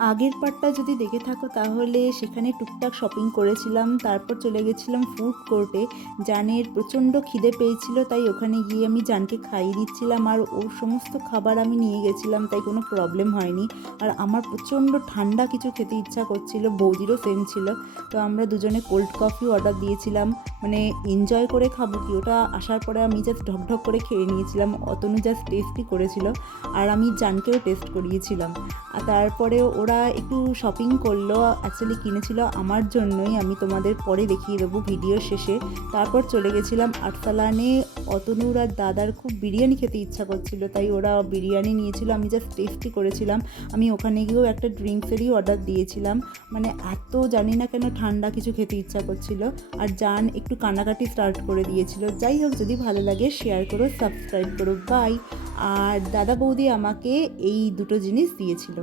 আগের পার্টটা যদি দেখে থাকো তাহলে সেখানে টুকটাক শপিং করেছিলাম, তারপর চলে গেছিলাম ফুড কোর্টে। জানের প্রচণ্ড খিদে পেয়েছিল, তাই ওখানে গিয়ে আমি জানকে খাইয়ে দিচ্ছিলাম, আর ওর সমস্ত খাবার আমি নিয়ে গেছিলাম, তাই কোনো প্রবলেম হয়নি। আর আমার প্রচণ্ড ঠান্ডা কিছু খেতে ইচ্ছা করছিল, বৌদিরও সেম ছিল। তো আমরা দুজনে কোল্ড কফি অর্ডার দিয়েছিলাম, মানে এনজয় করে খাবো কি, ওটা আসার পরে আমি জাস্ট ঢকঢক করে খেয়ে নিয়েছিলাম। অতনু জাস্ট টেস্টই করেছিল, আর আমি জানকেও টেস্ট করিয়েছিলাম। আর তারপরে ওরা একটু শপিং করলো, অ্যাকচুয়ালি কিনেছিল আমার জন্যই, আমি তোমাদের পরে দেখিয়ে দেবো ভিডিওর শেষে। তারপর চলে গেছিলাম আরসালানে। অতনুর আর দাদার খুব বিরিয়ানি খেতে ইচ্ছা করছিল, তাই ওরা বিরিয়ানি নিয়েছিল, আমি জাস্ট টেস্টই করেছিলাম। আমি ওখানে গিয়েও একটা ড্রিঙ্কসেরই অর্ডার দিয়েছিলাম, মানে এত জানি না কেন ঠান্ডা কিছু খেতে ইচ্ছা করছিল। আর জান একটু কান্নাকাটি স্টার্ট করে দিয়েছিল। যাই হোক, যদি ভালো লাগে শেয়ার করো, সাবস্ক্রাইব করো, বাই। আর দাদা বৌদি আমাকে এই দুটো জিনিস দিয়েছিল।